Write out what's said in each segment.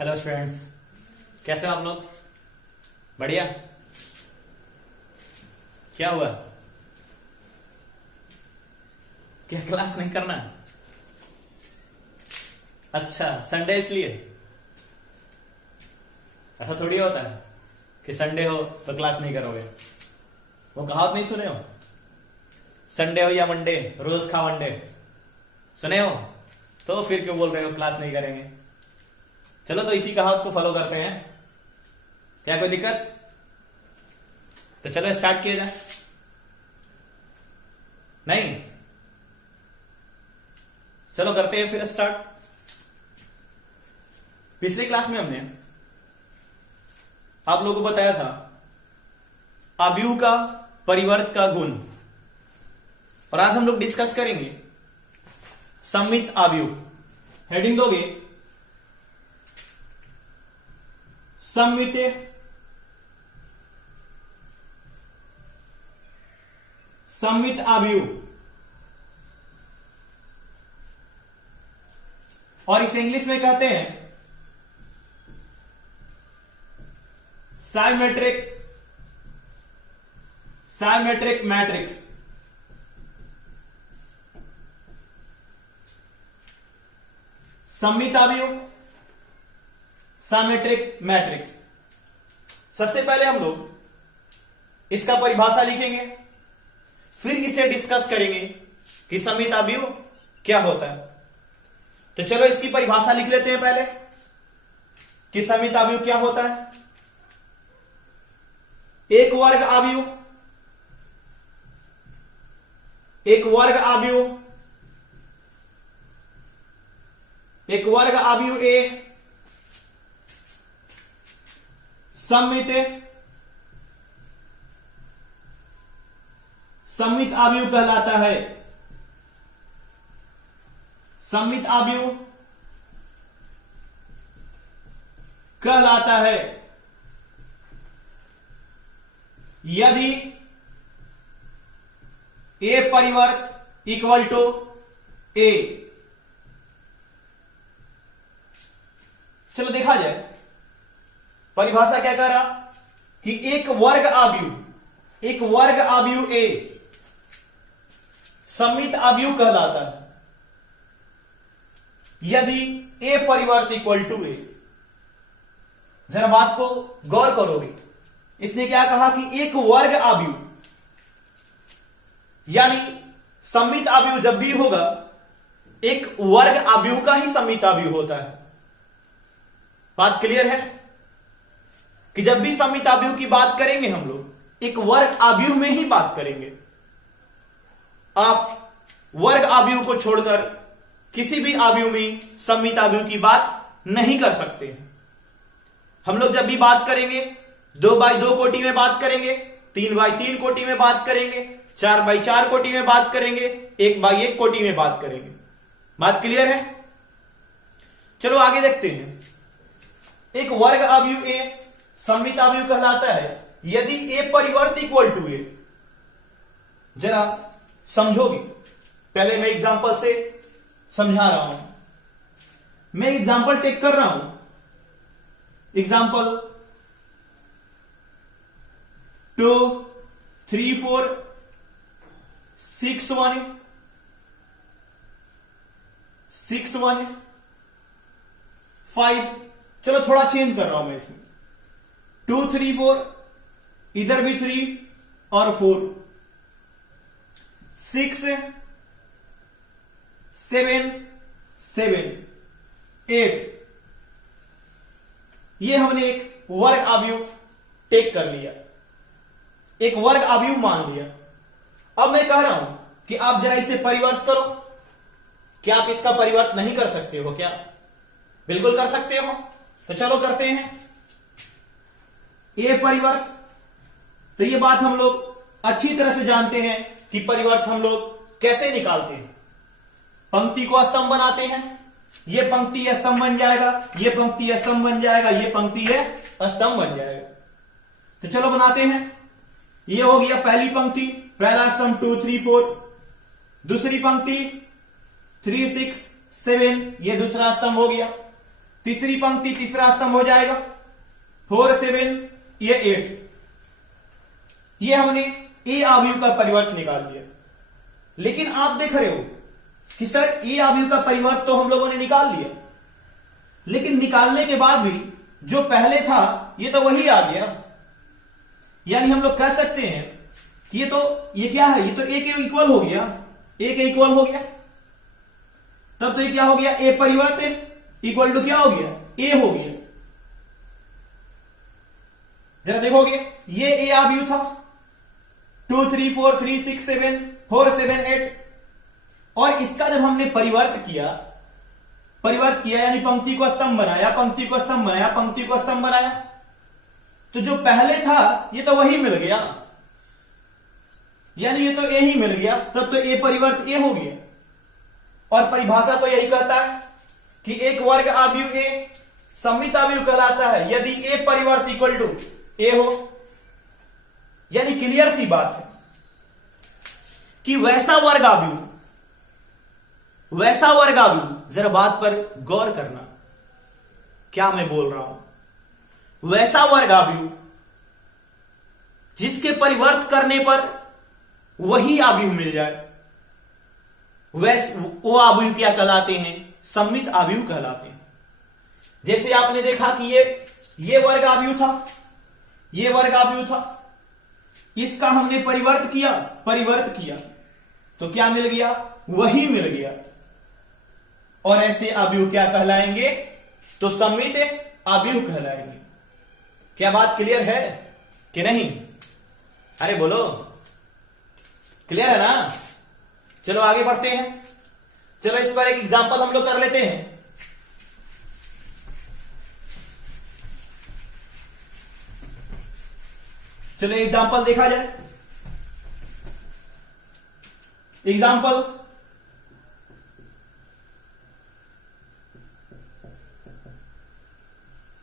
Hello students, कैसे हो आप लोग? बढ़िया। क्या हुआ? क्या क्लास नहीं करना? अच्छा, संडे इसलिए? ऐसा थोड़ी होता है कि संडे हो तो क्लास नहीं करोगे। वो कहावत नहीं सुने हो? संडे हो या मंडे, रोज खा वनडे। सुने हो? तो फिर क्यों बोल रहे हो क्लास नहीं करेंगे? चलो तो इसी कहावत को फॉलो करते हैं। क्या कोई दिक्कत? तो चलो स्टार्ट किया जाए। नहीं? चलो करते हैं फिर स्टार्ट। पिछली क्लास में हमने आप लोगों को बताया था अवयव का परिवर्त का गुण, और आज हम लोग डिस्कस करेंगे सममित अवयव। हेडिंग दोगे सममित अवयव, और इसे इंग्लिश में कहते हैं साइमेट्रिक मैट्रिक्स। सममित अवयव, साइमेट्रिक मैट्रिक्स। सबसे पहले हम लोग इसका परिभाषा लिखेंगे, फिर इसे डिस्कस करेंगे कि सममित अवयव क्या होता है। तो चलो इसकी परिभाषा लिख लेते हैं पहले कि सममित अवयव क्या होता है। एक वर्ग अवयव ए सममित अवयव कहलाता है। सममित अवयव कहलाता है यदि ए परिवर्त इक्वल टू ए। चलो देखा जाए परिभाषा क्या कह रहा कि एक वर्ग अवयव ए सममित अवयव कहलाता है यदि ए परिवर्त इक्वल टू ए। जरा बात को गौर करोगे, इसने क्या कहा कि एक वर्ग अवयव, यानी सममित अवयव जब भी होगा एक वर्ग अवयव का ही सममित अवयव होता है। बात क्लियर है कि जब भी सममित अवयव की बात करेंगे हम लोग एक वर्ग अवयव में ही बात करेंगे। आप वर्ग अवयव को छोड़कर किसी भी अवयव में सममित अवयव की बात नहीं कर सकते। हम लोग जब भी बात करेंगे 2x2 कोटि में बात करेंगे, 3x3 कोटि में बात करेंगे, 4x4 कोटि में बात करेंगे, 1x1 कोटि में बात करेंगे। बात क्लियर है? चलो आगे देखते हैं। एक वर्ग अवयव ए सममित अवयव कहलाता है यदि ए परिवर्त इक्वल टू ए। जरा समझोगे, पहले मैं एग्जांपल से समझा रहा हूं। मैं एग्जांपल टेक कर रहा हूं। एग्जांपल 2 3 4 6 1 6 1 5। चलो थोड़ा चेंज कर रहा हूं मैं इसमें। 2 3 4, इधर भी 3 और 4, 6 7 7 8। ये हमने एक वर्ग अवयव टेक कर लिया, एक वर्ग अवयव मान लिया। अब मैं कह रहा हूं कि आप जरा इसे परिवर्त करो। क्या आप इसका परिवर्त नहीं कर सकते हो? क्या बिल्कुल कर सकते हो। तो चलो करते हैं ए परिवर्त। तो ये बात हम लोग अच्छी तरह से जानते हैं कि परिवर्त हम लोग कैसे निकालते हैं। पंक्ति को स्तंभ बनाते हैं, ये पंक्ति स्तंभ बन जाएगा, ये पंक्ति स्तंभ बन जाएगा, ये पंक्ति है स्तंभ बन जाएगा। तो चलो बनाते हैं। ये हो गया पहली पंक्ति, पहला स्तंभ 2 3 4, दूसरी पंक्ति 3 6 7, ये दूसरा स्तंभ हो गया। तीसरी पंक्ति तीसरा स्तंभ हो जाएगा 4 7 ये 8। ये हमने ए आव्यूह का परिवर्त निकाल लिया। लेकिन आप देख रहे हो कि सर ए आव्यूह का परिवर्त तो हम लोगों ने निकाल लिया, लेकिन निकालने के बाद भी जो पहले था ये तो वही आ गया। यानी हम लोग कह सकते हैं कि ये क्या है, ये तो ए के इक्वल हो गया, ए के इक्वल हो गया। तब तो ये क्या हो गया, ए परिवर्त इक्वल टू क्या हो गया, ए हो गया। जरा देखोगे ये ए आव्यूह था 2 3 4 3 6 7 4 7 8, और इसका जब हमने परिवर्त किया यानी पंक्ति को स्तंभ बनाया, पंक्ति को स्तंभ बनाया, पंक्ति को स्तंभ बनाया, तो जो पहले था ये तो वही मिल गया, यानी ये तो ए ही मिल गया। तब तो ए परिवर्त ए हो गया। और परिभाषा तो यही कहता है कि एक वर्ग आव्यूह ए सममित आव्यूह कहलाता है यदि ए परिवर्त इक्वल टू ए हो। यानी क्लियर सी बात है कि वैसा वर्ग आव्यूह, जरा बात पर गौर करना, क्या मैं बोल रहा हूं। वैसा वर्ग आव्यूह जिसके परिवर्त करने पर वही आव्यूह मिल जाए, वो आव्यूह क्या कहलाते हैं, सममित आव्यूह कहलाते हैं। जैसे आपने देखा कि ये वर्ग आव्यूह था, ये वर्ग आव्यूह था, इसका हमने परिवर्त किया तो क्या मिल गया, वही मिल गया। और ऐसे आव्यूह क्या कहलाएंगे, तो सममित आव्यूह कहलाएंगे। क्या बात क्लियर है कि नहीं? अरे बोलो, क्लियर है ना? चलो आगे बढ़ते हैं। चलो इस पर एक एग्जांपल हम लोग कर लेते हैं। चलो एग्जांपल देखा जाए। एग्जांपल,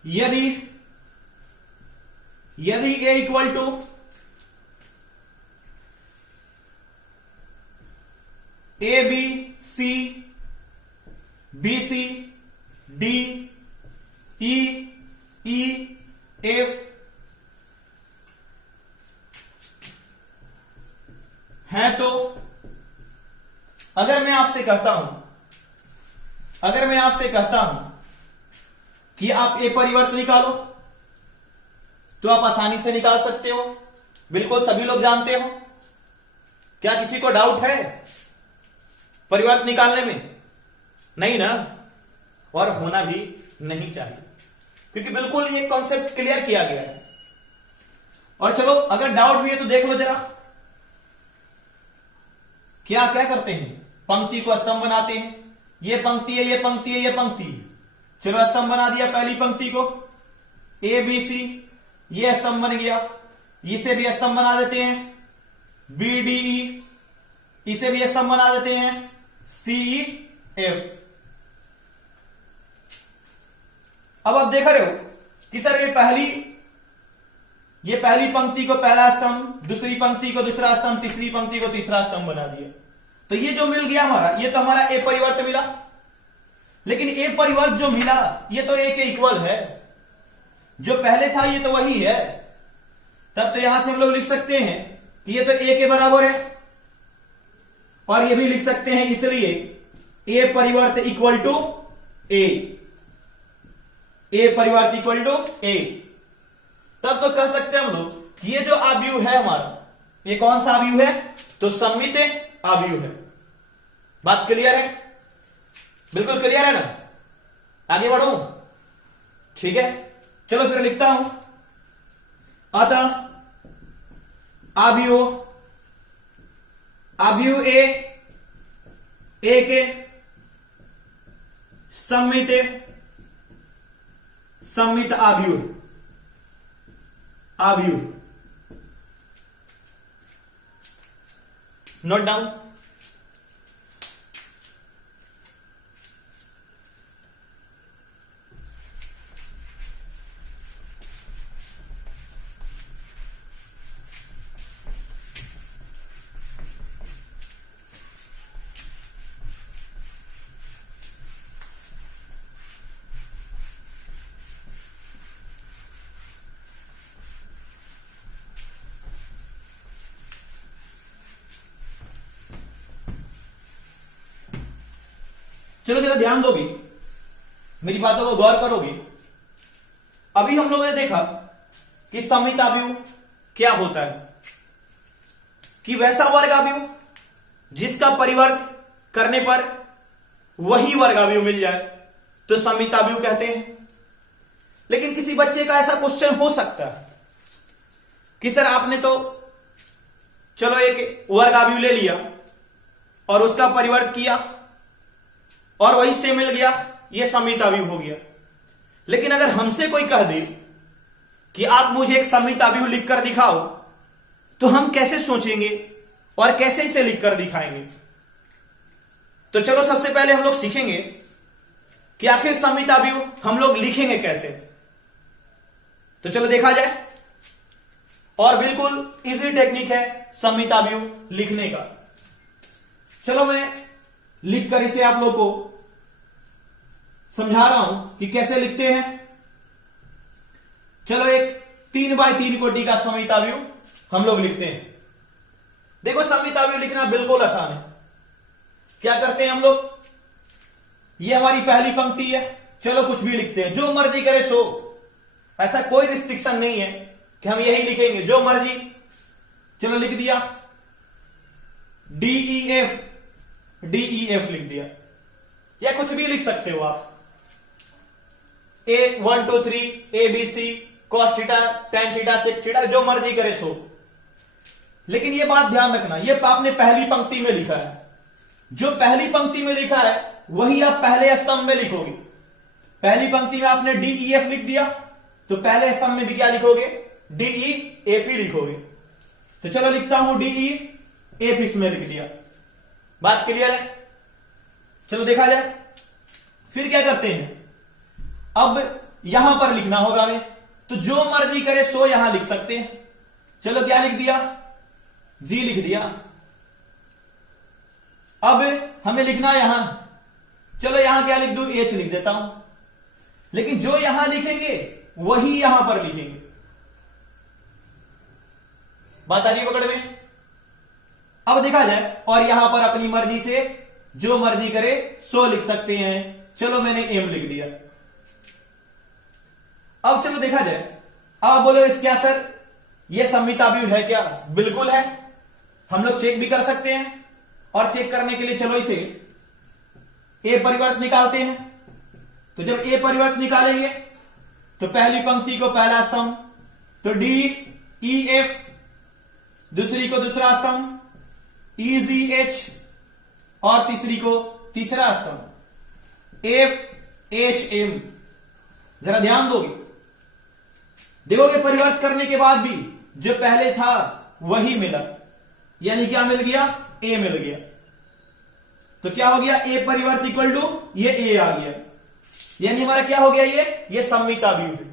यदि A equal to A B C B C D E F है, तो अगर मैं आपसे कहता हूं कि आप ए परिवर्त निकालो, तो आप आसानी से निकाल सकते हो, बिल्कुल सभी लोग जानते हो। क्या किसी को डाउट है परिवर्त निकालने में? नहीं ना, और होना भी नहीं चाहिए, क्योंकि बिल्कुल ये कॉन्सेप्ट क्लियर किया गया है। और चलो अगर डाउट भी है तो देख लो जरा, क्या करते हैं, पंक्ति को स्तंभ बनाते हैं। ये पंक्ति है, ये पंक्ति है, ये पंक्ति है। चलो स्तंभ बना दिया पहली पंक्ति को, ए बी सी, ये स्तंभ बन गया। इसे भी स्तंभ बना देते हैं, बी डी ई, इसे भी स्तंभ बना देते हैं, सी ई एफ। अब आप देख रहे हो कि सर ये पहली पंक्ति को पहला स्तंभ, दूसरी पंक्ति को दूसरा स्तंभ, तीसरी पंक्ति को तीसरा स्तंभ बना दिया। तो ये जो मिल गया हमारा, ये तो हमारा ए परिवर्त मिला। लेकिन ए परिवर्त जो मिला ये तो ए के इक्वल है, जो पहले था ये तो वही है। तब तो यहां से हम लोग लिख सकते हैं कि ये तो ए के बराबर है, और ये भी लिख सकते हैं इसलिए ए परिवर्त इक्वल टू ए, ए परिवर्त इक्वल टू ए। तब तो कह सकते हैं हम लोग कि ये जो आव्यूह है हमारा, ये कौन सा आव्यूह है, तो सममित आव्यूह है। बात क्लियर है? बिल्कुल क्लियर है ना? आगे बढ़ो, ठीक है। चलो फिर लिखता हूं, अतः आव्यूह ए के सममित आव्यूह नोट डाउन। चलो जरा ध्यान दोगे, मेरी बातों को गौर करोगे। अभी हम लोगों ने देखा कि सममिताव्यूह क्या होता है, कि वैसा वर्गाव्यूह जिसका परिवर्त करने पर वही वर्गाव्यूह मिल जाए तो सममिताव्यूह कहते हैं। लेकिन किसी बच्चे का ऐसा क्वेश्चन हो सकता है कि सर आपने तो चलो एक वर्गाव्यूह ले लिया और उसका परिवर्त किया और वही से मिल गया, यह सममिताव्यूह हो गया। लेकिन अगर हमसे कोई कह दे कि आप मुझे एक सममिताव्यूह लिखकर दिखाओ, तो हम कैसे सोचेंगे और कैसे इसे लिखकर दिखाएंगे? तो चलो सबसे पहले हम लोग सीखेंगे कि आखिर सममिताव्यूह हम लोग लिखेंगे कैसे। तो चलो देखा जाए, और बिल्कुल इजी टेक्निक है सममिताव्यूह लिखने का। चलो मैं लिखकर इसे आप लोग को समझा रहा हूं कि कैसे लिखते हैं। चलो एक 3 बाय 3 कोटि का सममिताव्यूह हम लोग लिखते हैं। देखो सममिताव्यूह लिखना बिल्कुल आसान है। क्या करते हैं हम लोग, ये हमारी पहली पंक्ति है, चलो कुछ भी लिखते हैं, जो मर्जी करे सो, ऐसा कोई रिस्ट्रिक्शन नहीं है कि हम यही लिखेंगे, जो मर्जी। चलो लिख दिया DEF, DEF लिख दिया, या कुछ भी लिख सकते हो आप, A1 2 3 ABC cos theta tan theta sec theta, जो मर्जी करे सो। लेकिन ये बात ध्यान रखना, ये आपने पहली पंक्ति में लिखा है, जो पहली पंक्ति में लिखा है वही आप पहले स्तंभ में लिखोगे। पहली पंक्ति में आपने DEF लिख दिया तो पहले स्तंभ में भी क्या लिखोगे, DEF ही लिखोगे। तो चलो लिखता हूं DEF, इसमें लिख दिया। बात क्लियर है? चलो देखा जाए, फिर क्या करते हैं, अब यहां पर लिखना होगा हमें, तो जो मर्जी करे सो यहां लिख सकते हैं। चलो क्या लिख दिया, G लिख दिया। अब हमें लिखना यहां, चलो यहां क्या लिख दूं, H लिख देता हूं। लेकिन जो यहां लिखेंगे वही यहां पर लिखेंगे। बात आ रही है पकड़ में? अब देखा जाए, और यहां पर अपनी मर्जी से जो मर्जी करे सो लिख सकते हैं। चलो मैंने M लिख दिया। अब चलो देखा जाए, अब बोलो इस क्या सर ये सममिताव्यूह है क्या? बिल्कुल है, हम लोग चेक भी कर सकते हैं। और चेक करने के लिए चलो इसे A परिवर्त निकालते हैं। तो जब A परिवर्त निकालेंगे तो पहली पंक्ति को पहला स्तंभ, तो DEF, दूसरी को दूसरा स्तंभ EGH, और तीसरी को तीसरा स्तंभ FHM। जरा ध्यान दोगे, देखोगे परिवर्त करने के बाद भी जो पहले था वही मिला, यानी क्या मिल गया, A मिल गया। तो क्या हो गया, A परिवर्त इक्वल टू ये A आ गया, यानी हमारा क्या हो गया, ये सममिताव्यूह है।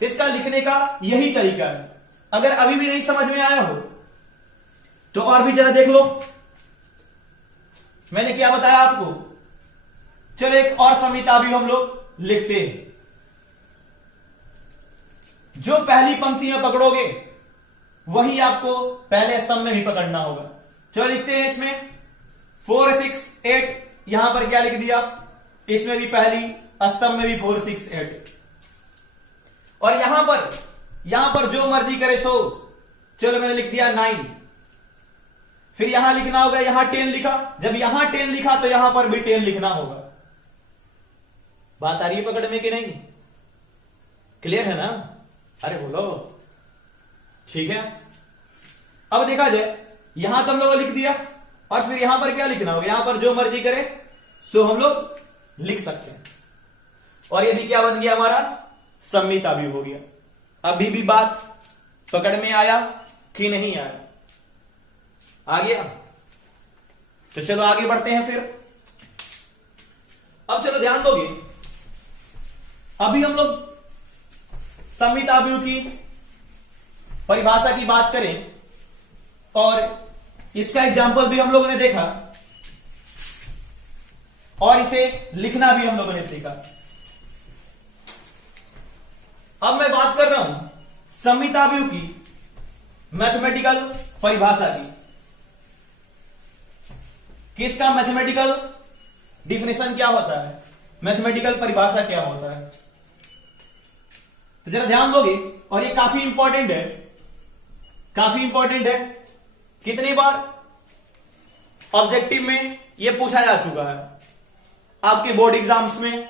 तो इसका लिखने का यही तरीका है। अगर अभी भी नहीं समझ में आया हो तो और भी जरा देख लो, मैंने क्या बताया आपको। चलो एक और सममिताव्यूह हम लोग लिखते हैं। जो पहली पंक्ति में पकड़ोगे वही आपको पहले स्तंभ में भी पकड़ना होगा। चलो लिखते हैं इसमें 4 6 8, यहां पर क्या लिख दिया, इसमें भी पहली स्तंभ में भी 4 6 8, और यहां पर जो मर्जी करे सो। चलो मैंने लिख दिया 9। फिर यहां लिखना होगा, यहां 10 लिखा, जब यहां 10 लिखा तो यहां पर भी 10 लिखना होगा। बात आ रही है पकड़ में कि नहीं? क्लियर है ना? अरे बोलो, ठीक है। अब देखा जाए, यहां तो हम लोगों ने लिख दिया, और फिर यहां पर क्या लिखना होगा, यहां पर जो मर्जी करे सो हम लोग लिख सकते हैं। और ये भी क्या बन गया, हमारा सममिताव्यूह हो गया। अभी भी बात पकड़ में आया कि नहीं आया? आ गया? तो चलो आगे बढ़ते हैं फिर। अब चलो ध्यान दोगे, अभी हम लोग सममिताव्यूह की परिभाषा की बात करें, और इसका एग्जाम्पल भी हम लोगों ने देखा, और इसे लिखना भी हम लोगों ने सीखा। अब मैं बात कर रहा हूं सममिताव्यूह की मैथमेटिकल परिभाषा की। किसका मैथमेटिकल डिफिनेशन क्या होता है, मैथमेटिकल परिभाषा क्या होता है। तो जरा ध्यान दोगे, और ये काफी इंपॉर्टेंट है, काफी इंपॉर्टेंट है। कितनी बार ऑब्जेक्टिव में ये पूछा जा चुका है, आपके बोर्ड एग्जाम्स में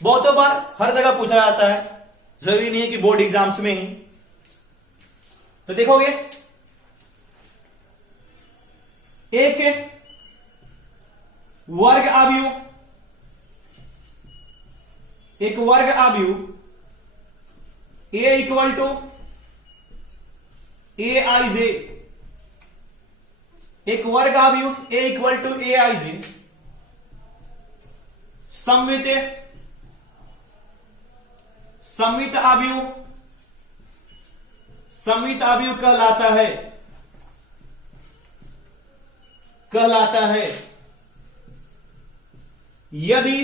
बहुतों बार, हर जगह पूछा जाता है, जरूरी नहीं है कि बोर्ड एग्जाम्स में ही। तो देखोगे, एक वर्ग आव्यूह, एक वर्ग आव्यूह ए इक्वल टू ए आई जे, एक वर्ग आव्यूह ए इक्वल टू ए आई जे सममित आव्यूह, सममित आव्यूह कहलाता है, कहलाता है यदि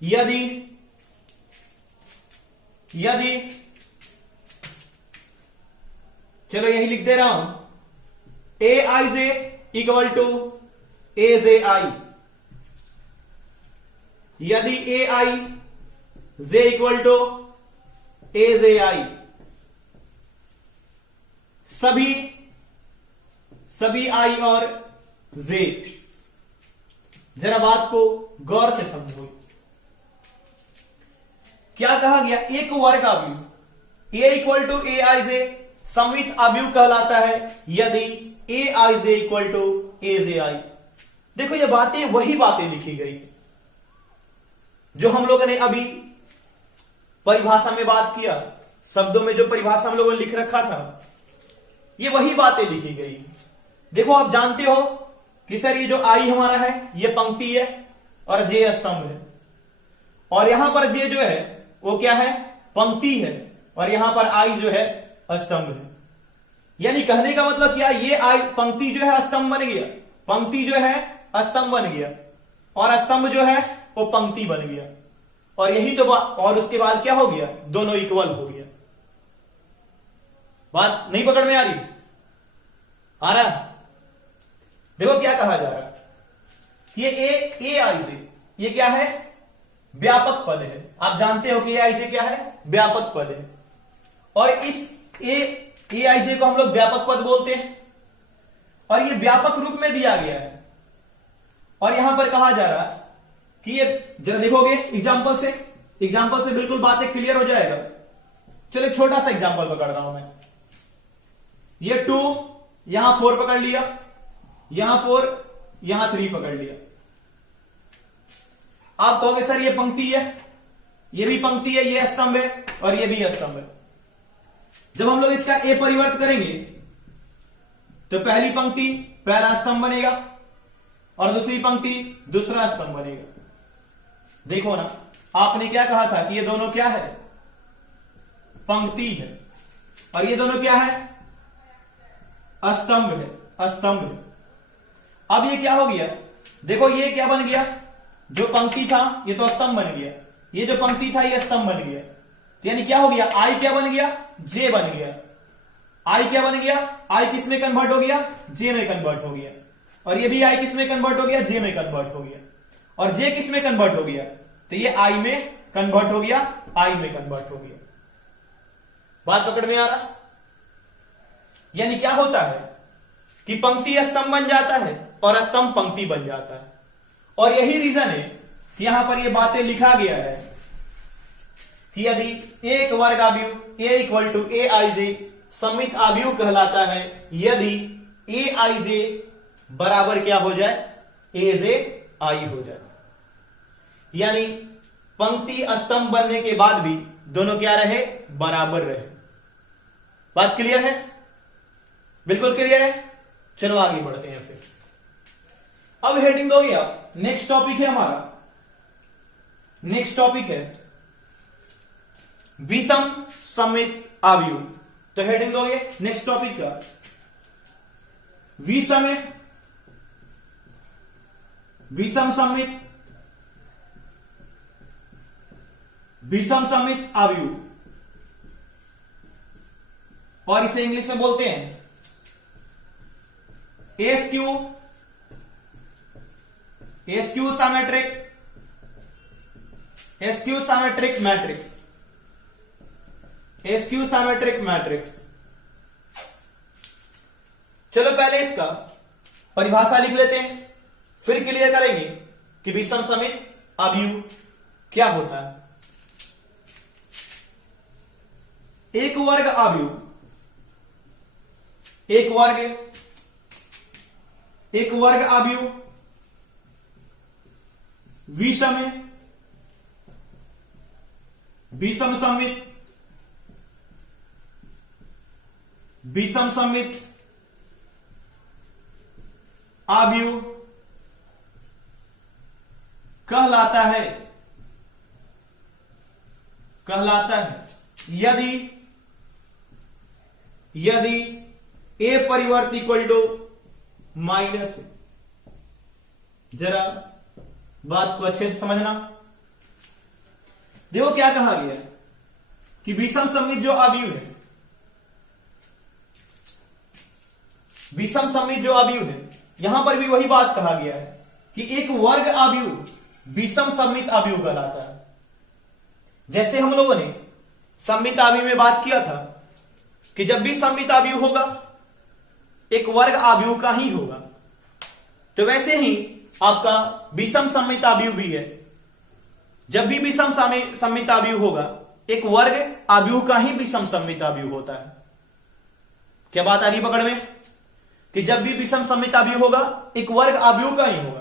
यदि यदि चलो यही लिख दे रहा हूं, ए आई जे इक्वल टू ए जे आई, यदि ए आई जे इक्वल टू ए जे आई, सभी सभी आई और जे। जरा बात को गौर से समझो, क्या कहा गया, एक वर्ग आव्यूह ए इक्वल टू ए आई जे सममित आव्यूह कहलाता है यदि ए आई जे इक्वल टू ए जे आई। देखो ये बातें, वही बातें लिखी गई जो हम लोगों ने अभी परिभाषा में बात किया, शब्दों में जो परिभाषा हम लोगों ने लिख रखा था, ये वही बातें लिखी गई। देखो आप जानते हो कि सर ये जो आई हमारा है ये पंक्ति है और जे स्तंभ है, और यहां पर जे जो है वो क्या है, पंक्ति है, और यहां पर आई जो है स्तंभ है। यानी कहने का मतलब क्या, ये आई पंक्ति जो है स्तंभ बन गया, पंक्ति जो है स्तंभ बन गया, और स्तंभ जो है वो पंक्ति बन गया, और यही तो और उसके बाद क्या हो गया, दोनों इक्वल हो गया। बात नहीं पकड़ में आ रही, आ रहा? देखो क्या कहा जा रहा है, ये ए आई जे, ये क्या है, व्यापक पद है। आप जानते हो कि ए आई जे क्या है, व्यापक पद है, और इस ए आई जे को हम लोग व्यापक पद बोलते हैं, और ये व्यापक रूप में दिया गया है। और यहां पर कहा जा रहा है कि ये, जरा देखोगे एग्जांपल से बिल्कुल बातें क्लियर हो जाएगा। चलो एक छोटा सा एग्जांपल पकड़ रहा हूं मैं, ये 2, यहां 4 पकड़ लिया, यहां 4, यहां 3 पकड़ लिया। आप कहोगे सर ये पंक्ति है, ये भी पंक्ति है, ये स्तंभ है और ये भी स्तंभ है। जब हम लोग इसका ए परिवर्त करेंगे तो पहली पंक्ति पहला स्तंभ बनेगा और दूसरी पंक्ति दूसरा स्तंभ बनेगा। देखो ना, आपने क्या कहा था कि ये दोनों क्या है, पंक्ति है, और ये दोनों क्या है, स्तंभ है, स्तंभ है। अब ये क्या हो गया, देखो ये क्या बन गया, जो पंक्ति था ये तो स्तंभ बन गया, ये जो पंक्ति था ये स्तंभ बन गया। यानी क्या हो गया, आई क्या बन गया, जे बन गया। आई क्या बन गया, आई किस में कन्वर्ट हो गया, जे में कन्वर्ट हो गया, और ये भी आई किस में कन्वर्ट हो गया, जे में कन्वर्ट हो गया, और जे किस में कन्वर्ट हो गया, तो ये आई में कन्वर्ट हो गया, आई में कन्वर्ट हो गया। बात पकड़ में आ रहा? यानी क्या होता है कि पंक्ति स्तंभ बन जाता है और स्तंभ पंक्ति बन जाता है, और यही रीजन है कि यहां पर ये बातें लिखा गया है कि यदि एक वर्ग आव्यूह ए इक्वल टू ए आई जे सममित आव्यूह कहलाता है यदि ए आई जे बराबर क्या हो जाए, ए जे आई हो जाए। यानी पंक्ति स्तंभ बनने के बाद भी दोनों क्या रहे, बराबर रहे। बात क्लियर है, बिल्कुल क्लियर है। चलो आगे बढ़ते हैं फिर। अब हेडिंग दोगे आप, नेक्स्ट टॉपिक है हमारा, नेक्स्ट टॉपिक है विषम सममित आव्यूह। तो हेडिंग दोगे नेक्स्ट टॉपिक का विषम सममित आव्यूह, और इसे इंग्लिश में बोलते हैं S Q skew symmetric matrix, skew symmetric matrix. चलो पहले इसका परिभाषा लिख लेते हैं, फिर क्लियर करेंगे कि विषम समित अवयव क्या होता है। एक वर्ग अवयव, एक वर्ग अवयव विषम समित अवयव कहलाता है यदि ए परिवर्त इक्वल टू माइनस। जरा बात को अच्छे से समझना। देखो क्या कहा गया कि विषम समित जो अवयव है, विषम समित जो अवयव है, यहां पर भी वही बात कहा गया है कि एक वर्ग अवयव विषम समित अवयव कहलाता है। जैसे हम लोगों ने सममित अवयव में बात किया था कि जब भी सममित अवयव होगा एक वर्ग अवयव का ही होगा, तो वैसे ही आपका विषम सममित अवयव भी है। जब भी विषम सममित अवयव होगा एक वर्ग अवयव का ही विषम सममित अवयव होता है। क्या बात आ रही पकड़ में कि जब भी विषम सममित अवयव होगा एक वर्ग अवयव का ही होगा।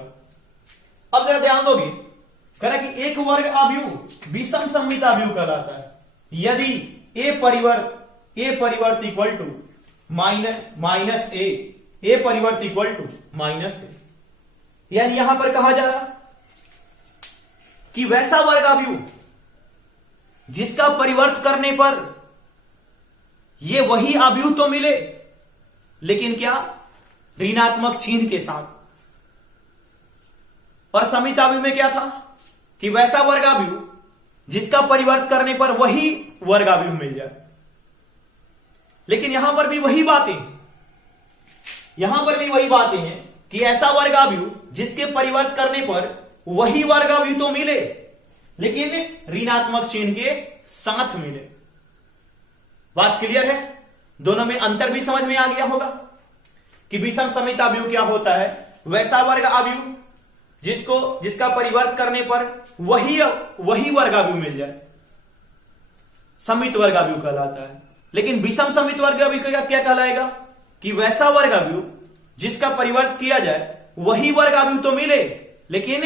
अब जरा ध्यान दोगे, कह रहा कि एक वर्ग अवयव विषम सममित अवयव कहलाता है यदि ए परिवर्त इक्वल टू माइनस ए परिवर्त इक्वल टू माइनस ए। यानी यहां पर कहा जा रहा कि वैसा वर्ग अवयव जिसका परिवर्त करने पर यह वही अवयव तो मिले, लेकिन क्या, ऋणात्मक चिन्ह के साथ। और सममित अवयव में क्या था कि वैसा वर्ग अवयव जिसका परिवर्त करने पर वही वर्ग अवयव मिल जाए। लेकिन यहां पर भी वही बातें हैं कि ऐसा वर्ग अवयव जिसके परिवर्त करने पर वही वर्ग अवयव तो मिले, लेकिन ऋणात्मक चिन्ह के साथ मिले। बात क्लियर है? दोनों में अंतर भी समझ में आ गया होगा कि विषम समित अवयव क्या होता है, वैसा वर्ग अवयव जिसका परिवर्त करने पर वही वर्ग अवयव मिल जाए, समित वर्ग अवयव कहलाता है। लेकिन विषम समित वर्ग अवयव क्या कहलाएगा कि वैसा वर्ग अवयव जिसका परिवर्त किया जाए वही वर्ग अवयव तो मिले, लेकिन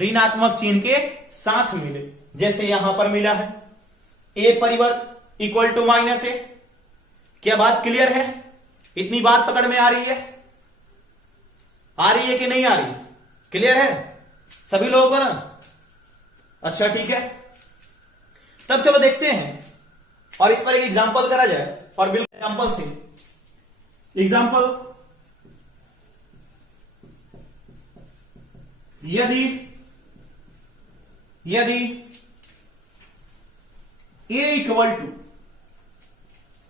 ऋणात्मक चिन्ह के साथ मिले। जैसे यहां पर मिला है ए परिवर्त इक्वल टू माइनस ए। क्या बात क्लियर है? इतनी बात पकड़ में आ रही है कि नहीं आ रही? क्लियर है सभी लोगों को ना? अच्छा ठीक है, तब चलो देखते हैं और इस पर एक एग्जांपल करा जाए। और बिल्कुल एग्जांपल से यदि ए इक्वल टू,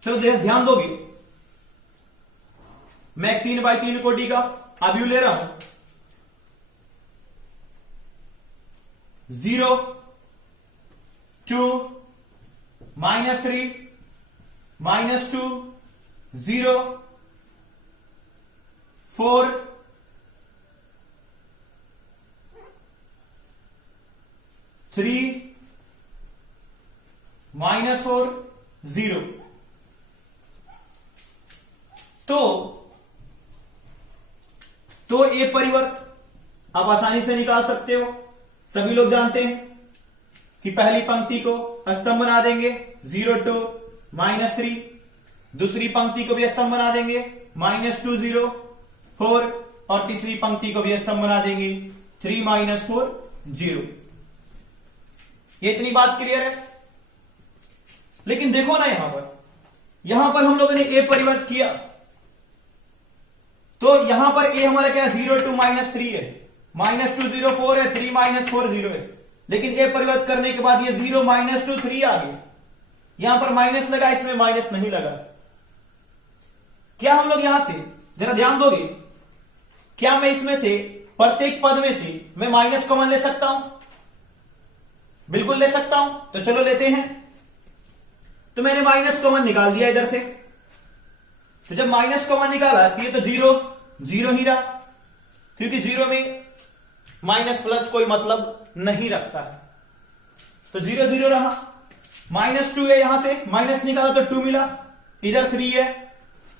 चलो ध्यान दोगे, मैं 3x3 कोटि का अवयव ले रहा हूं, 0 2 -3 -2 0 4 3 -4 0। तो ए परिवर्त आप आसानी से निकाल सकते हो। सभी लोग जानते हैं कि पहली पंक्ति को स्तंभ बना देंगे 0 2 -3, दूसरी पंक्ति को भी स्तंभ बना देंगे -2 0 4, और तीसरी पंक्ति को भी स्तंभ बना देंगे 3 -4 0। ये इतनी बात क्लियर है? लेकिन देखो ना, यहां पर हम लोगों ने ए परिवर्त किया, तो यहां पर ए हमारा क्या 0 2 -3 है, -2 0 4 है, 3 -4 0 है। लेकिन ए परिवर्त करने के बाद ये 0 -2 3 आ गया। यहां पर माइनस लगा, इसमें माइनस नहीं लगा। क्या हम लोग यहां से, जरा ध्यान दोगे, क्या मैं इसमें से प्रत्येक पद में से मैं माइनस कॉमन ले सकता हूं, बिल्कुल ले सकता हूं। तो चलो लेते हैं। तो मैंने माइनस कॉमन निकाल दिया इधर से। तो जब माइनस कॉमन निकाला तो ये तो जीरो जीरो ही रहा, क्योंकि जीरो में माइनस प्लस कोई मतलब नहीं रखता है। तो जीरो जीरो रहा। माइनस टू है, यहां से माइनस निकाला तो टू मिला, इधर थ्री है,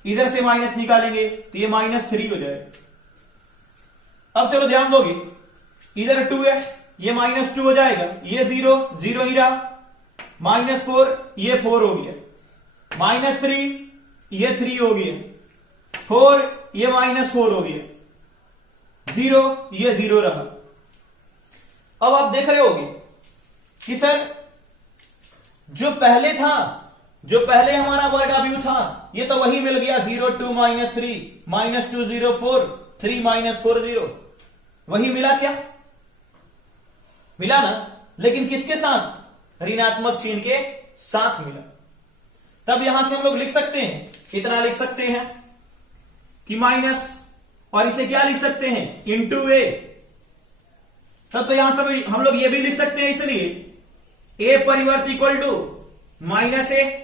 इधर से माइनस निकालेंगे तो ये माइनस थ्री हो जाएगा। अब चलो ध्यान दोगे, इधर टू है, ये माइनस टू हो जाएगा, ये जीरो जीरो ही रहा, माइनस फोर, ये फोर हो गया, माइनस थ्री, ये थ्री हो गया, फोर, ये माइनस फोर हो गया, जीरो, ये जीरो रहा। अब आप देख रहे होगे कि सर जो पहले था, जो पहले हमारा वर्ग अवयव था, ये तो वही मिल गया, zero two minus three, minus two zero four, three minus four zero, वही मिला क्या? मिला ना। लेकिन किसके साथ? ऋणात्मक चिन्ह के साथ मिला। तब यहां से हम लोग लिख सकते हैं, कितना लिख सकते हैं कि माइनस, और इसे क्या लिख सकते हैं? इंटू ए। तब तो यहां से हम लोग ये भी लिख सकते हैं, इसलिए ए परिवर्त इक्वल टू माइनस ए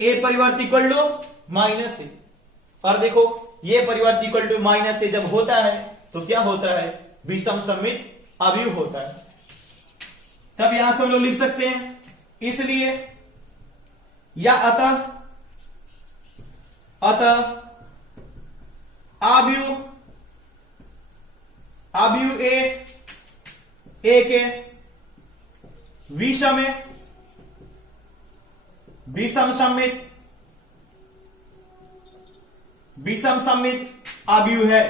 परिवर्त इक्वल टू माइनस ए। और देखो ये परिवर्त इक्वल टू माइनस ए जब होता है तो क्या होता है? विषम सममित अवयव होता है। तब यहां से हम लोग लिख सकते हैं, इसलिए या अतः अवयव ए के विषम सममित अवयव है,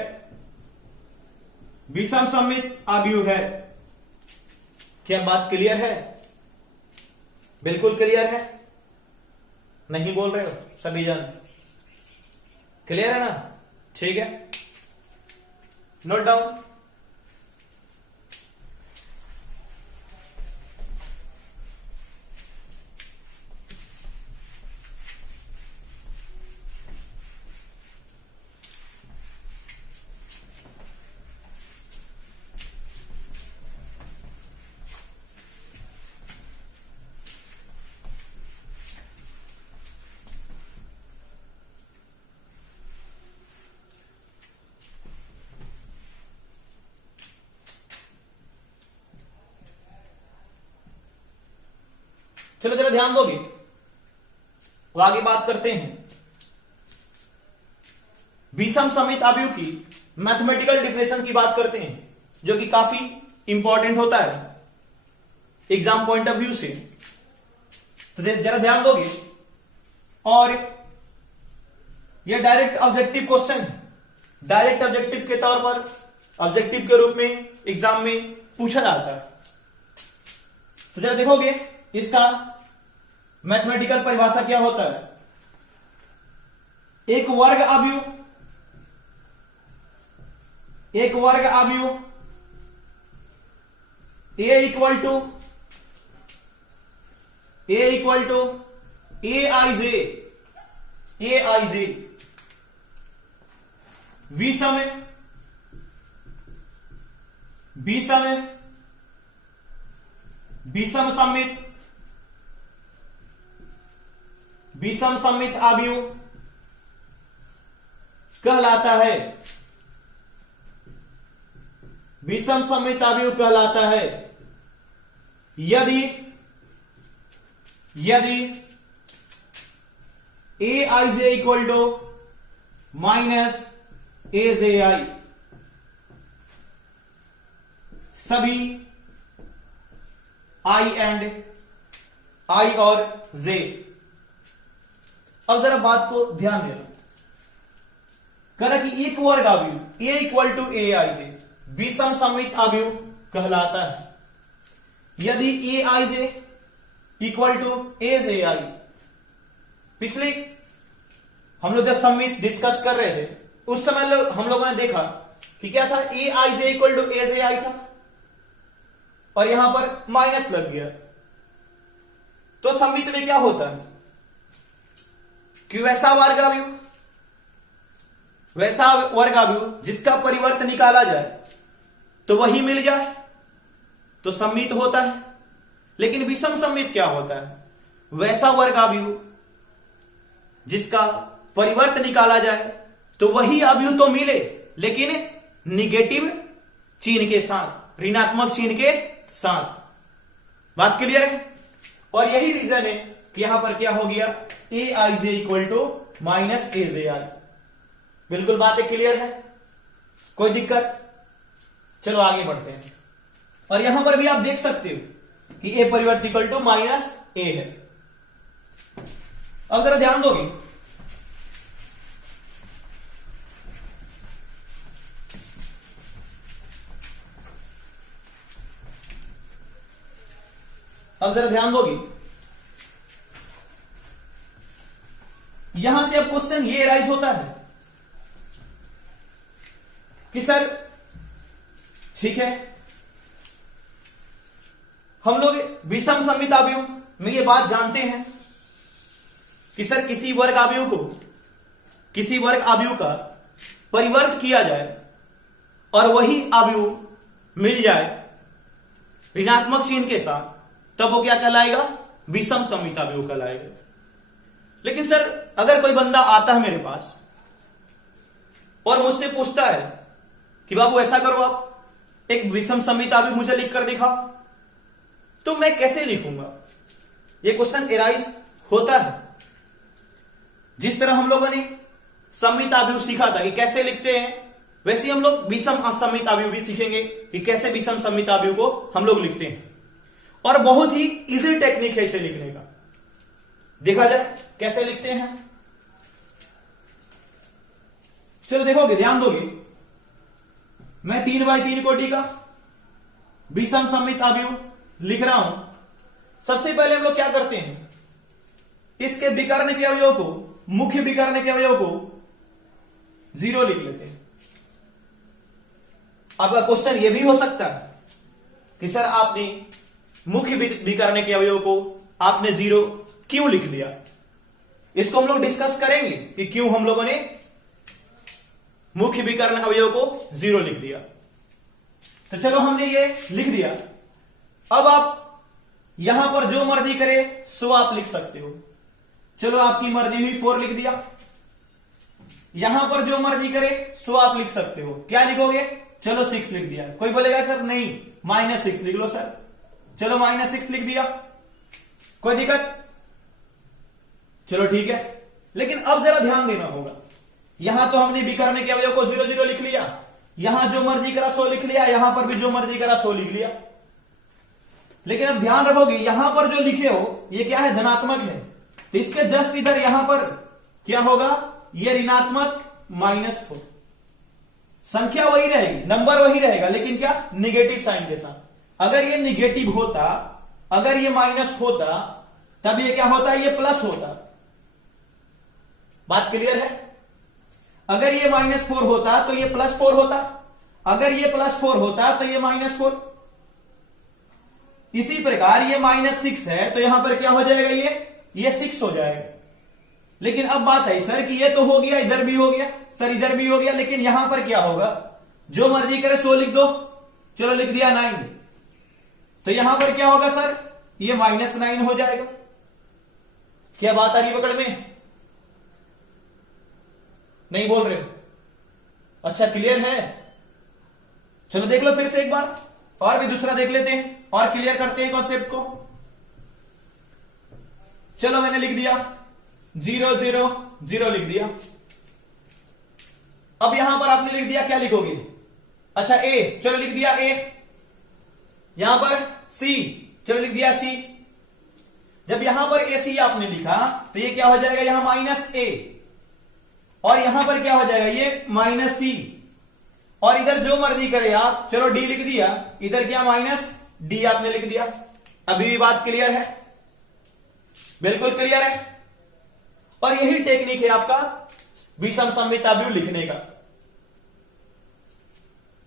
विषम सममित अवयव है। क्या बात क्लियर है? बिल्कुल क्लियर है? नहीं बोल रहे हो सभी जन? क्लियर है ना? ठीक है, नोट डाउन। चलो जरा ध्यान दोगे तो आगे बात करते हैं विषम सममित अवयव की मैथमेटिकल डिफिनेशन की बात करते हैं, जो कि काफी इंपॉर्टेंट होता है एग्जाम पॉइंट ऑफ व्यू से। तो जरा ध्यान दोगे, और यह डायरेक्ट ऑब्जेक्टिव क्वेश्चन है, डायरेक्ट ऑब्जेक्टिव के तौर पर ऑब्जेक्टिव के रूप में एग्जाम में पूछा जाता है। तो जरा देखोगे इसका मैथमेटिकल परिभाषा क्या होता है। एक वर्ग अवयव ए इक्वल टू ए आई जे विषम सममित अवयव कहलाता है। विषम सममित अवयव कहलाता है यदि ए I J equal to minus ए जे आई, सभी आई और जे। अब जरा बात को ध्यान देना, करा कि एक वर्ग अवयव ए इक्वल टू ए आई जे विषम सममित अवयव कहलाता है यदि ए आई जे इक्वल टू ए जे आई। पिछले हम लोग जब सममित डिस्कस कर रहे थे उस समय हम लोगों ने देखा कि क्या था, ए आई जे इक्वल टू ए जे आई था और यहां पर माइनस लग गया। तो सममित में क्या होता है कि वैसा वर्ग अवयव जिसका परिवर्त निकाला जाए तो वही मिल जाए तो सम्मित होता है। लेकिन विषम सम्मित क्या होता है? वैसा वर्ग अवयव जिसका परिवर्त निकाला जाए तो वही अवयव तो मिले, लेकिन निगेटिव चिन्ह के साथ, ऋणात्मक चिन्ह के साथ। बात क्लियर है? और यही रीजन है कि यहां पर क्या हो गया, ए I J equal to minus ए जे आई। बिल्कुल बातें क्लियर है, कोई दिक्कत? चलो आगे बढ़ते हैं। और यहां पर भी आप देख सकते हो कि ए परिवर्त इक्वल टू माइनस ए है। अब जरा ध्यान दोगे, अब जरा ध्यान दोगे, यहां से अब क्वेश्चन ये राइज होता है कि सर ठीक है, हम लोग विषम सम्मित अवयव में ये बात जानते हैं कि सर किसी वर्ग अवयव को, किसी वर्ग अवयव का परिवर्त किया जाए और वही अवयव मिल जाए ऋणात्मक चिन्ह के साथ, तब वो क्या कहलाएगा? विषम सम्मित अवयव कहलाएगा। लेकिन सर अगर कोई बंदा आता है मेरे पास और मुझसे पूछता है कि बाबू ऐसा करो, आप एक विषम सम्मित अवयव मुझे लिख कर दिखाओ, तो मैं कैसे लिखूंगा? ये क्वेश्चन एराइज होता है। जिस तरह हम लोगों ने सम्मित अवयव सीखा था कि कैसे लिखते हैं, वैसे हम लोग विषम सम्मित अवयव भी सीखेंगे कि कैसे विषम सम्मित अवयव को हम लोग लिखते हैं। और बहुत ही इजी टेक्निक है इसे लिखने का। देखा जाए कैसे लिखते हैं, चलो देखोगे, ध्यान दोगे, मैं 3x3 कोटि का विषम सम्मित अवयव लिख रहा हूं। सबसे पहले हम लोग क्या करते हैं, इसके विकर्ण के अवयव को, मुख्य विकर्ण के अवयव को 0 लिख लेते हैं। अब क्वेश्चन यह भी हो सकता है कि सर आपने मुख्य विकर्ण के अवयव को आपने 0 क्यों लिख दिया? इसको हम लोग डिस्कस करेंगे कि क्यों हम लोगों ने मुख्य विकर्ण अवयव को 0 लिख दिया। तो चलो हमने ये लिख दिया। अब आप यहां पर जो मर्जी करे सो आप लिख सकते हो। चलो आपकी मर्जी हुई 4 लिख दिया, यहां पर जो मर्जी करे सो आप लिख सकते हो। क्या लिखोगे? चलो 6 लिख दिया। कोई बोलेगा सर नहीं -6 लिख लो सर, चलो -6 लिख दिया, कोई दिक्कत? चलो ठीक है। लेकिन अब जरा ध्यान देना होगा, यहां तो हमने विकर्ण के अवयव को 0 0 लिख लिया, यहां जो मर्जी करा सो लिख लिया, यहां पर भी जो मर्जी करा सो लिख लिया। लेकिन अब ध्यान रखोगे, यहां पर जो लिखे हो ये क्या है? धनात्मक है। तो इसके जस्ट इधर यहां पर क्या होगा? ये ऋणात्मक -4। संख्या वही रहेगी, नंबर वही रहेगा, लेकिन क्या? निगेटिव साइन के साथ। अगर ये निगेटिव होता, अगर ये माइनस होता, तब ये क्या होता? ये प्लस होता। बात क्लियर है? अगर ये -4 होता तो ये +4 होता, अगर ये +4 होता तो ये -4। इसी प्रकार ये -6 है तो यहां पर क्या हो जाएगा? ये 6 हो जाएगा। लेकिन अब बात है सर कि ये तो हो गया, इधर भी हो गया, सर इधर भी हो गया, लेकिन यहां पर क्या होगा? जो मर्जी करे सो लिख दो। चलो लिख दिया 9, तो यहां पर क्या होगा सर? ये -9 हो जाएगा। क्या बात आ रही पकड़ में? नहीं बोल रहे हो? अच्छा क्लियर है? चलो देख लो फिर से एक बार, और भी दूसरा देख लेते हैं और क्लियर करते हैं कॉन्सेप्ट को। चलो मैंने लिख दिया 0 0 0 लिख दिया। अब यहां पर आपने लिख दिया, क्या लिखोगे? अच्छा ए, चलो लिख दिया ए। यहां पर सी, चलो लिख दिया सी। जब यहां पर ए सी आपने लिखा तो ये क्या हो जाएगा? यहां -a, और यहां पर क्या हो जाएगा? ये -c, और इधर जो मर्जी करे आप, चलो डी लिख दिया, इधर क्या? -d आपने लिख दिया। अभी भी बात क्लियर है? बिल्कुल क्लियर है। और यही टेक्निक है आपका विषम सम्मित अवयव लिखने का।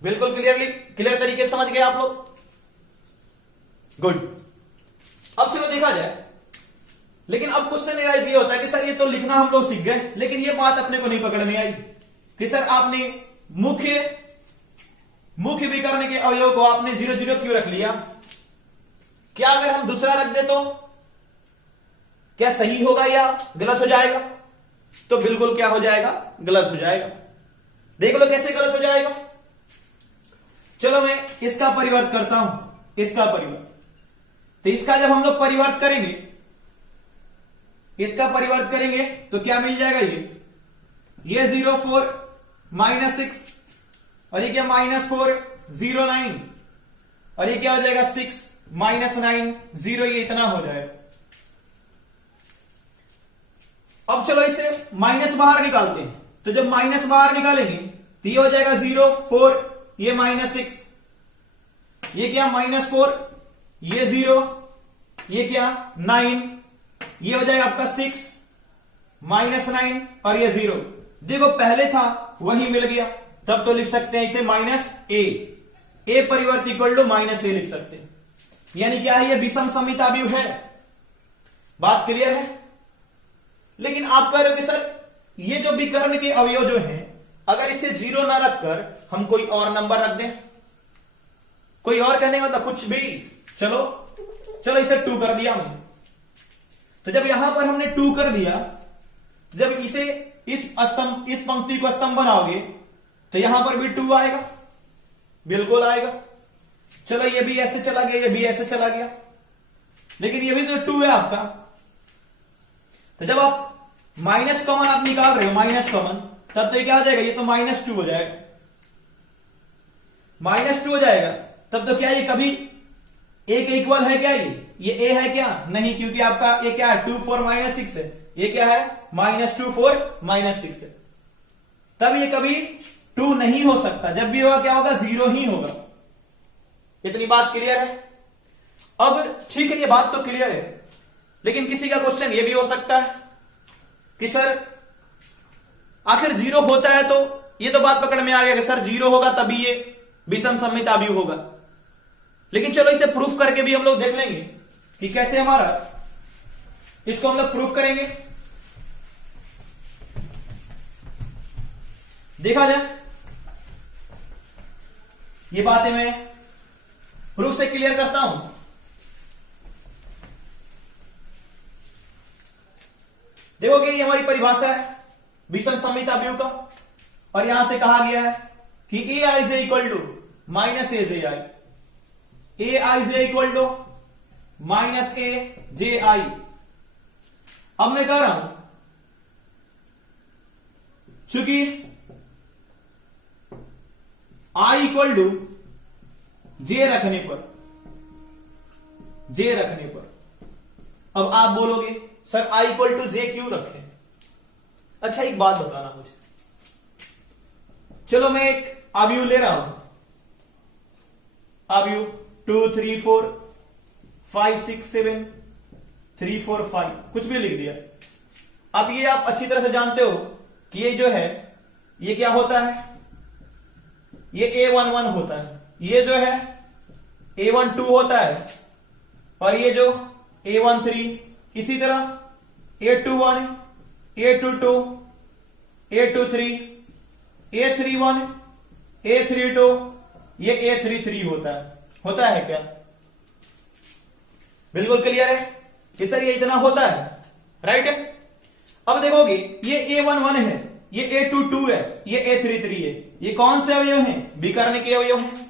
बिल्कुल क्लियर तरीके से समझ गए आप लोग? गुड। अब चलो देखा जाए, लेकिन अब क्वेश्चन ये होता है कि सर ये तो लिखना हम लोग सीख गए, लेकिन ये बात अपने को नहीं पकड़ में आई कि सर आपने मुख्य मुख्य विकर्ण के अवयव को आपने 0 0 क्यों रख लिया? क्या अगर हम दूसरा रख दे तो क्या सही होगा या गलत हो जाएगा? तो बिल्कुल क्या हो जाएगा? गलत हो जाएगा। देख लो कैसे गलत हो जाएगा। चलो मैं इसका परिवर्त करता हूं, इसका परिवर्त। तो इसका जब हम लोग परिवर्त करेंगे, इसका परिवर्त करेंगे तो क्या मिल जाएगा? ये 0 4 -6 और ये क्या -4 0 9 और ये क्या हो जाएगा 6 -9 0, ये इतना हो जाएगा। अब चलो इसे माइनस बाहर निकालते हैं। तो जब माइनस बाहर निकालेंगे तो ये हो जाएगा 0 4, ये -6, ये क्या -4, ये 0, ये क्या 9, ये हो जाएगा आपका 6 -9 और ये 0। देखो पहले था वही मिल गया, तब तो लिख सकते हैं इसे -a परिवर्त इक्वल टू -a लिख सकते हैं। यानी क्या है? ये विषम समिताव्यूह है। बात क्लियर है? लेकिन आप कह रहे हो कि सर ये जो विकर्ण के अवयव जो हैं, अगर इसे 0 ना रखकर हम कोई और नंबर रख दें, कोई और कहने का मतलब कुछ भी, चलो इसे 2 कर दिया हमने। तो जब यहां पर हमने 2 कर दिया, जब इसे इस पंक्ति को स्तंभ बनाओगे तो यहां पर भी 2 आएगा, बिल्कुल आएगा। चलो ये भी ऐसे चला गया, ये भी ऐसे चला गया, लेकिन ये भी तो 2 है आपका। तो जब आप माइनस कॉमन आप निकाल रहे हो, माइनस कॉमन, तब तो ये क्या हो जाएगा? ये तो -2 हो जाएगा, -2 हो जाएगा। तब तो क्या ये कभी a के इक्वल है क्या? ये a है क्या? नहीं, क्योंकि आपका ये क्या है? 2 4 -6 है। ये क्या है? -2 4 -6 है। तब ये कभी 2 नहीं हो सकता। जब भी होगा क्या होगा? 0 ही होगा। इतनी बात क्लियर है? अब ठीक है, ये बात तो क्लियर है, लेकिन किसी का क्वेश्चन ये भी हो सकता है कि सर आखिर 0 होता है, तो ये तो बात पकड़ में आ गया कि सर 0 होगा तभी ये विषम समिताव्यूह होगा। लेकिन चलो इसे प्रूफ करके भी हम लोग देख लेंगे कि कैसे हमारा इसको हम लोग प्रूफ करेंगे। देखा जाए, ये बातें मैं प्रूफ से क्लियर करता हूं। देखोगे ये हमारी परिभाषा है विषम समिताव्यूह का, और यहां से कहा गया है कि A I J equal to -a J I, A I J equal to -a J I. अब मैं कह रहा हूं चूंकि आई इक्वल टू जे रखने पर, अब आप बोलोगे सर आई इक्वल टू जे क्यों रखें? अच्छा एक बात बताना मुझे। चलो मैं एक आव्यूह ले रहा हूं, आव्यूह 2 3 4 5 6 7 3 4 5 कुछ भी लिख दिया। अब ये आप अच्छी तरह से जानते हो कि ये जो है ये क्या होता है? ये A11 होता है, ये जो है A12 होता है, और ये जो A13, इसी तरह A21, A22, A23, A31, A32, ये A33 होता है क्या? बिल्कुल क्लियर है कि सर ये इतना होता है, राइट है? अब देखोगे ये A11 है, ये A22 है, ये A33 है, ये कौन से अवयव हैं? विकर्ण के अवयव हैं।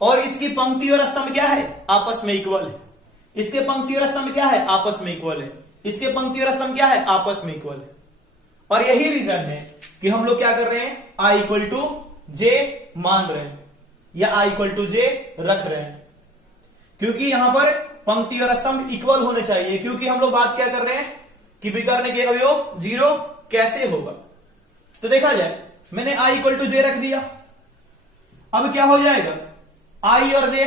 और इसकी पंक्ति और स्तंभ क्या है? आपस में इक्वल है। इसके पंक्ति और स्तंभ क्या है? आपस में इक्वल है। इसके पंक्ति और स्तंभ क्या है? आपस में इक्वल है। और यही रीजन है कि हम लोग क्या कर रहे हैं? आई इक्वल टू जे मान रहे हैं या आई इक्वल टू जे रख रहे हैं, क्योंकि यहां पर पंक्ति और स्तंभ इक्वल होने चाहिए। क्योंकि हम लोग बात क्या कर रहे हैं कि विकर्ण के अवयव 0 कैसे होगा। तो देखा जाए, मैंने आई इक्वल टू जे रख दिया। अब क्या हो जाएगा? आई और जे,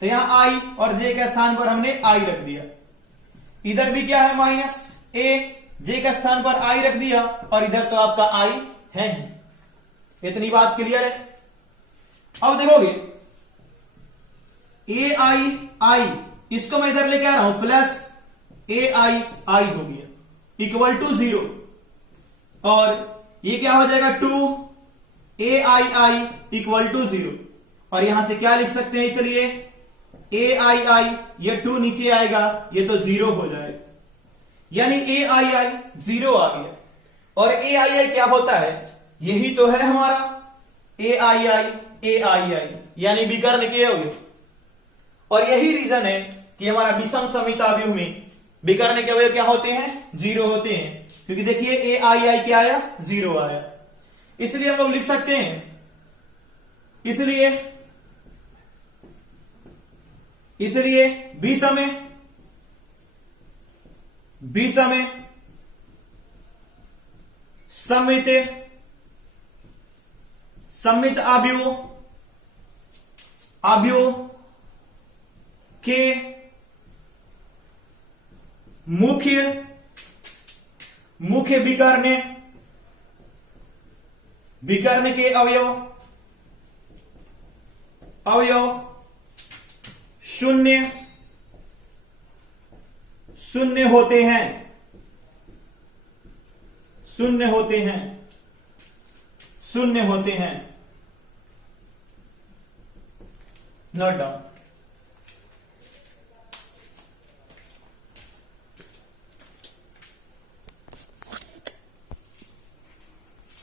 तो यहां आई और जे के स्थान पर हमने आई रख दिया। इधर भी क्या है? -a, जे के स्थान पर आई रख दिया, और इधर तो आपका आई है ही। इतनी बात क्लियर है? अब देखोगे ए आई, इसको मैं इधर लेके आ रहा हूं, प्लस ai आई हो गया इक्वल टू 0, और ये क्या हो जाएगा? 2 ए आई आई इक्वल टू 0, और यहां से क्या लिख सकते हैं, इसलिए ए आई आई, ये 2 नीचे आएगा, ये तो 0 हो जाएगा, यानी ए आई आई 0 आ गया। और ए आई आई क्या होता है, यही तो है हमारा ए आई आई, यानी विकर्ण के अवयव। और यही रीजन है कि हमारा विषम समिताव्यूह में विकर्ण के अवयव क्या होते हैं, 0 होते हैं, क्योंकि देखिए ए आई आई क्या आया, 0 आया। इसलिए हम लोग लिख सकते हैं, इसलिए विषम सममित आव्यूह के मुख्य विकर्ण के अवयव शून्य होते हैं। Note down.